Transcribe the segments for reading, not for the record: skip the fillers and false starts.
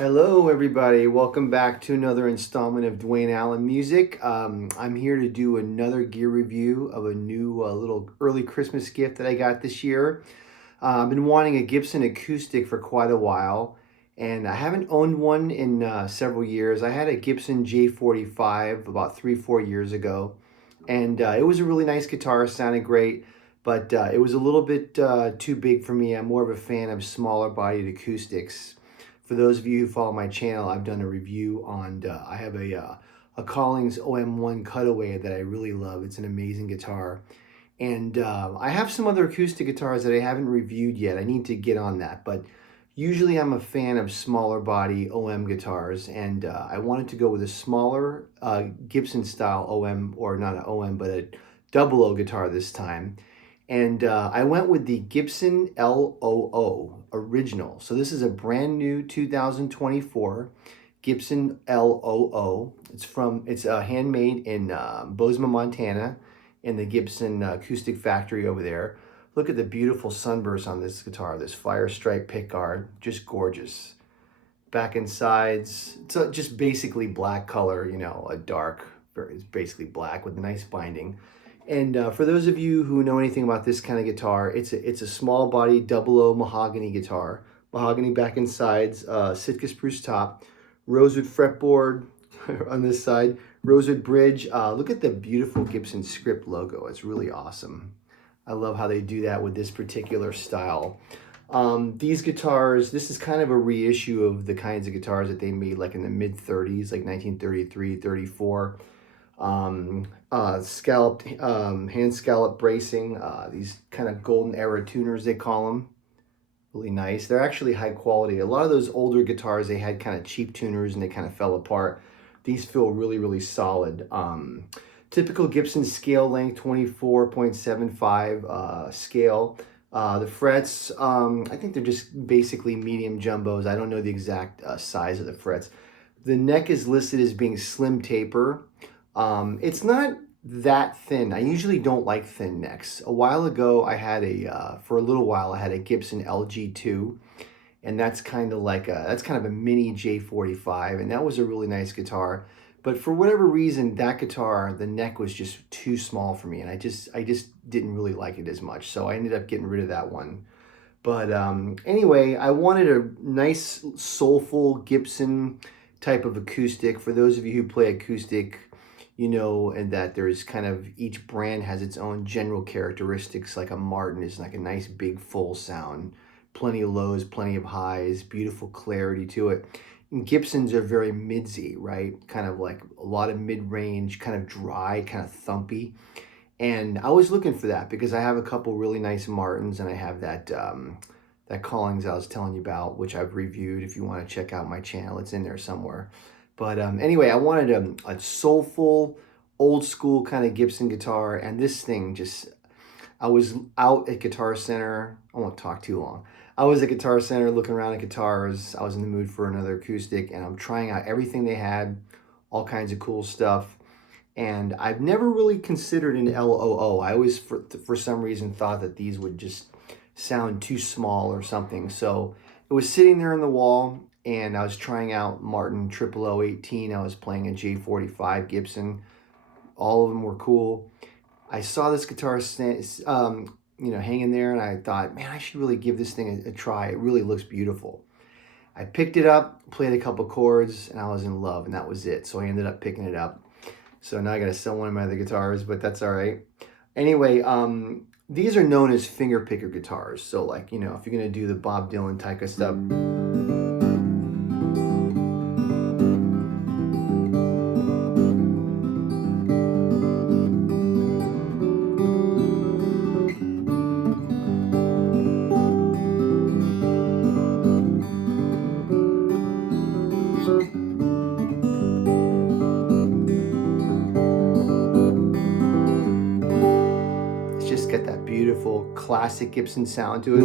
Hello, everybody. Welcome back to another installment of Dwayne Allen Music. I'm here to do another gear review of a new little early Christmas gift that I got this year. I've been wanting a Gibson acoustic for quite a while, and I haven't owned one in several years. I had a Gibson J45 about 3, 4 years ago, and it was a really nice guitar, sounded great, but it was a little bit too big for me. I'm more of a fan of smaller bodied acoustics. For those of you who follow my channel, I've done a review on, I have a Collings OM1 Cutaway that I really love. It's an amazing guitar. And I have some other acoustic guitars that I haven't reviewed yet. I need to get on that. But usually I'm a fan of smaller body OM guitars. And I wanted to go with a smaller Gibson style OM, or not an OM, but a 00 guitar this time. And I went with the Gibson L-00 original. So this is a brand new 2024 Gibson L-00. It's handmade in Bozeman, Montana, in the Gibson acoustic factory over there. Look at the beautiful sunburst on this guitar, this fire stripe pickguard, just gorgeous. Back and sides, it's just basically black color, a dark, it's basically black with a nice binding. And for those of you who know anything about this kind of guitar, it's a small body 00 mahogany guitar. Mahogany back and sides, Sitka spruce top, rosewood fretboard on this side, rosewood bridge. Look at the beautiful Gibson script logo. It's really awesome. I love how they do that with this particular style. These guitars, this is kind of a reissue of the kinds of guitars that they made like in the mid 30s, like 1933, 34. Scalloped, hand scallop bracing, these kind of golden era tuners, they call them. Really nice. They're actually high quality. A lot of those older guitars, they had kind of cheap tuners and they kind of fell apart. These feel really, really solid. Typical Gibson scale length, 24.75 scale. The frets, I think they're just basically medium jumbos. I don't know the exact size of the frets. The neck is listed as being slim taper. It's not that thin. I usually don't like thin necks. A while ago, I had for a little while, I had a Gibson LG2, and that's kind of a mini J45, and that was a really nice guitar. But for whatever reason, that guitar, the neck was just too small for me, and I just didn't really like it as much. So I ended up getting rid of that one. But anyway, I wanted a nice, soulful Gibson type of acoustic. For those of you who play acoustic, and that there's kind of, each brand has its own general characteristics. Like a Martin is like a nice big full sound, plenty of lows, plenty of highs, beautiful clarity to it. And Gibsons are very midsy, right? Kind of like a lot of mid-range, kind of dry, kind of thumpy. And I was looking for that because I have a couple really nice Martins, and I have that that Collings I was telling you about, which I've reviewed. If you want to check out my channel, it's in there somewhere. But anyway, I wanted a soulful, old school kind of Gibson guitar, and this thing just, I was out at Guitar Center. I won't talk too long. I was at Guitar Center looking around at guitars. I was in the mood for another acoustic, and I'm trying out everything they had, all kinds of cool stuff. And I've never really considered an L-00. I always, for some reason, thought that these would just sound too small or something. So it was sitting there on the wall, and I was trying out Martin 0018. I was playing a J45 Gibson. All of them were cool. I saw this guitar hanging there, and I thought, man, I should really give this thing a try. It really looks beautiful. I picked it up, played a couple chords, and I was in love, and that was it. So I ended up picking it up. So now I got to sell one of my other guitars, but that's all right. Anyway, these are known as finger picker guitars. So like, if you're going to do the Bob Dylan type of stuff, just get that beautiful classic Gibson sound to it.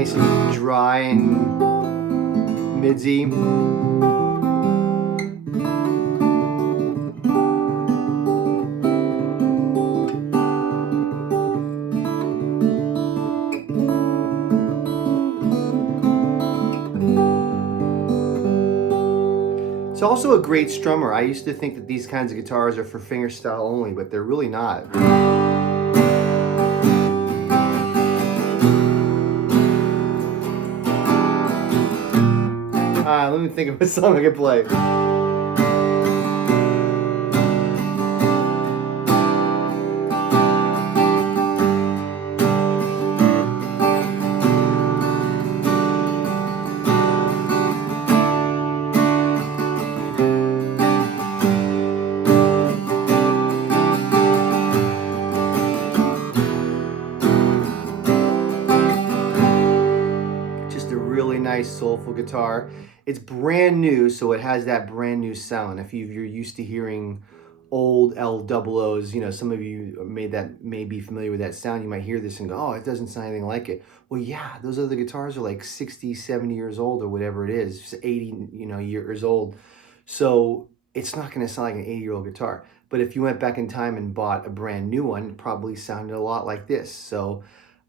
Nice and dry and midsy. It's also a great strummer. I used to think that these kinds of guitars are for fingerstyle only, but they're really not. Let me think of a song I can play. Just a really nice soulful guitar. It's brand new, so it has that brand new sound. If you're used to hearing old L-00s, you know, some of you may be familiar with that sound. You might hear this and go, oh, it doesn't sound anything like it. Well, yeah, those other guitars are like 60, 70 years old or whatever it is, 80, you know, years old. So it's not going to sound like an 80-year-old guitar. But if you went back in time and bought a brand new one, it probably sounded a lot like this. So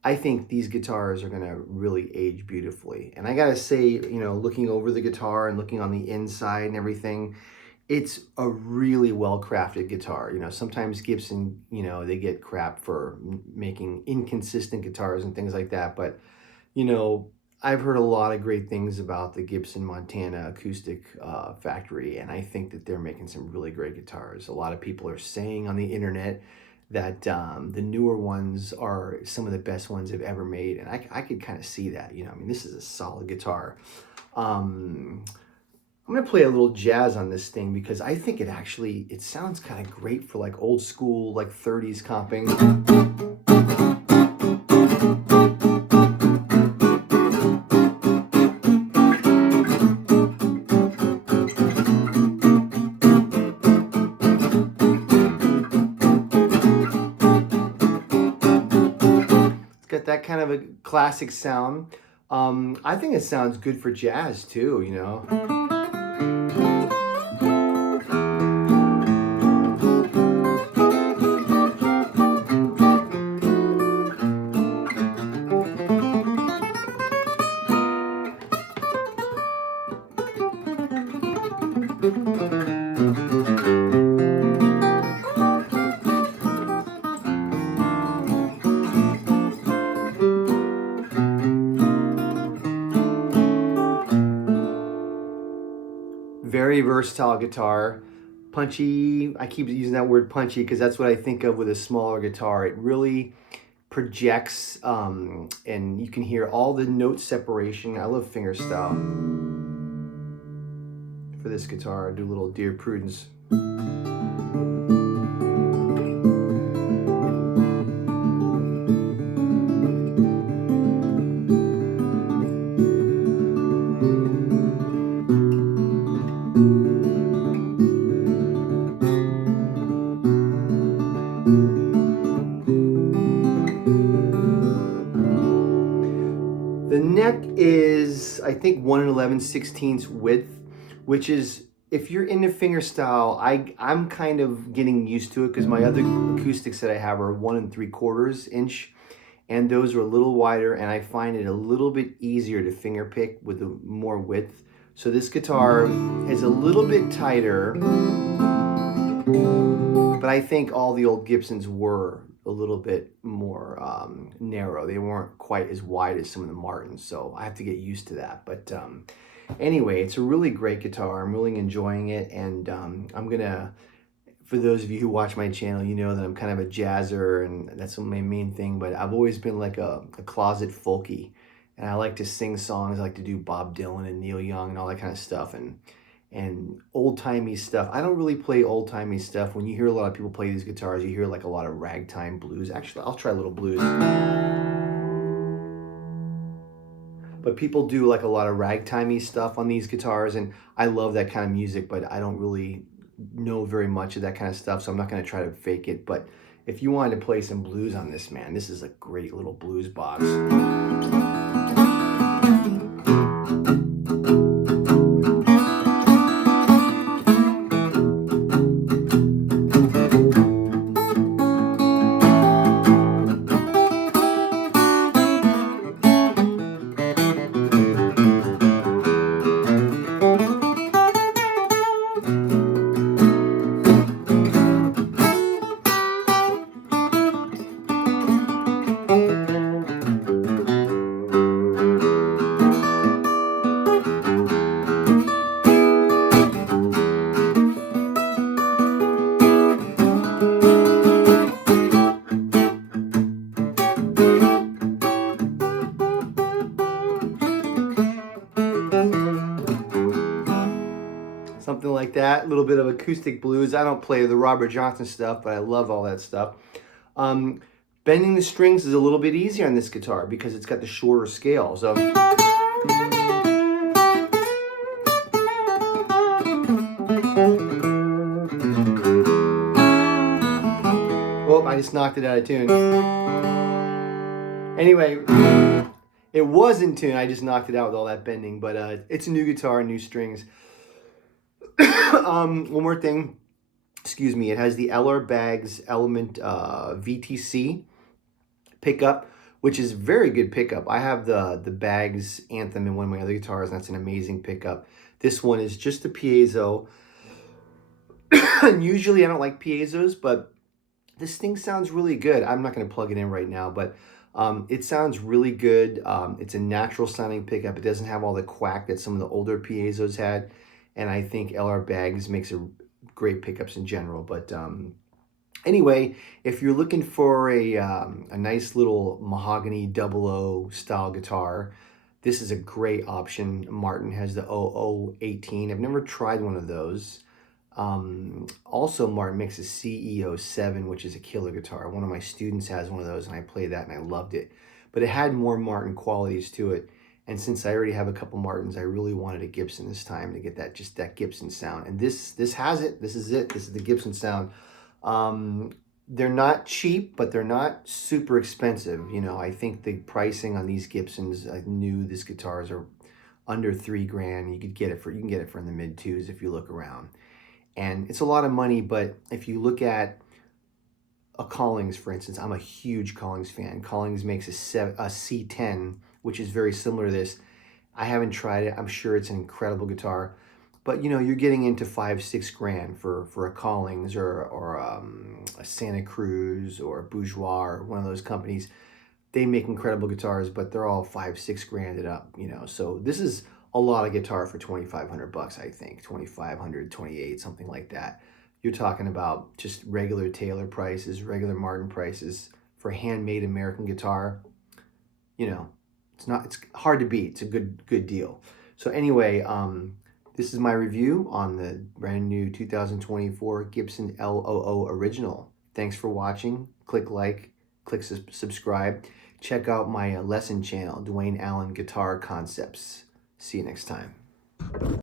I think these guitars are going to really age beautifully. And I got to say, you know, looking over the guitar and looking on the inside and everything, it's a really well-crafted guitar. You know, sometimes Gibson, you know, they get crap for making inconsistent guitars and things like that. But, you know, I've heard a lot of great things about the Gibson Montana acoustic factory, and I think that they're making some really great guitars. A lot of people are saying on the internet that the newer ones are some of the best ones they've ever made, and I could kind of see that. You know, I mean, this is a solid guitar. I'm gonna play a little jazz on this thing because I think it sounds kind of great for like old school, like 30s comping. Got that kind of a classic sound. I think it sounds good for jazz too, you know. Very versatile guitar. Punchy, I keep using that word punchy because that's what I think of with a smaller guitar. It really projects and you can hear all the note separation. I love fingerstyle for this guitar. I do a little Dear Prudence. The neck is, I think, 1 11/16 width, which is, if you're into fingerstyle, I'm kind of getting used to it because my other acoustics that I have are 1 3/4 inch, and those are a little wider, and I find it a little bit easier to finger pick with the more width. So this guitar is a little bit tighter, but I think all the old Gibsons were a little bit more narrow. They weren't quite as wide as some of the Martins, so I have to get used to that. But anyway, it's a really great guitar. I'm really enjoying it, and I'm gonna, for those of you who watch my channel, you know that I'm kind of a jazzer, and that's my main thing, but I've always been like a closet folky, and I like to sing songs. I like to do Bob Dylan and Neil Young and all that kind of stuff, and old-timey stuff. I don't really play old-timey stuff. When you hear a lot of people play these guitars, you hear like a lot of ragtime blues. Actually, I'll try a little blues. But people do like a lot of ragtimey stuff on these guitars, and I love that kind of music, but I don't really know very much of that kind of stuff, so I'm not going to try to fake it. But if you wanted to play some blues on this, man, this is a great little blues box. like that. A little bit of acoustic blues. I don't play the Robert Johnson stuff, but I love all that stuff. Um, Bending the strings is a little bit easier on this guitar because it's got the shorter scale. So, oh, I just knocked it out of tune. Anyway, it was in tune. I just knocked it out with all that bending, but it's a new guitar, new strings. One more thing. Excuse me. It has the L-00 Element VTC pickup, which is very good pickup. I have the Bags Anthem in one of my other guitars, and that's an amazing pickup. This one is just a piezo. And usually I don't like piezos, but this thing sounds really good. I'm not going to plug it in right now, but it sounds really good. It's a natural sounding pickup. It doesn't have all the quack that some of the older piezos had, and I think L.R. Bags makes great pickups in general. But anyway, if you're looking for a nice little mahogany 00 style guitar, this is a great option. Martin has the 0018. I've never tried one of those. Also, Martin makes a CEO7, which is a killer guitar. One of my students has one of those, and I played that, and I loved it. But it had more Martin qualities to it. And since I already have a couple Martins, I really wanted a Gibson this time to get that Gibson sound. And this has it. This is it. This is the Gibson sound. They're not cheap, but they're not super expensive. You know, I think the pricing on these Gibsons, I knew these guitars are under $3,000. You can get it for in the mid twos if you look around. And it's a lot of money, but if you look at a Collings, for instance, I'm a huge Collings fan. Collings makes a C10, which is very similar to this. I haven't tried it. I'm sure it's an incredible guitar. But, you know, you're getting into $5-6 grand for a Collings or a Santa Cruz or a Bourgeois or one of those companies. They make incredible guitars, but they're all $5-6 grand and up, you know. So this is a lot of guitar for $2,500, I think. 2,500, 28, something like that. You're talking about just regular Taylor prices, regular Martin prices for handmade American guitar. You know, it's hard to beat. It's a good deal. So anyway, this is my review on the brand new 2024 Gibson L-00 Original. Thanks for watching. Click like, click subscribe. Check out my lesson channel, Dwayne Allen Guitar Concepts. See you next time.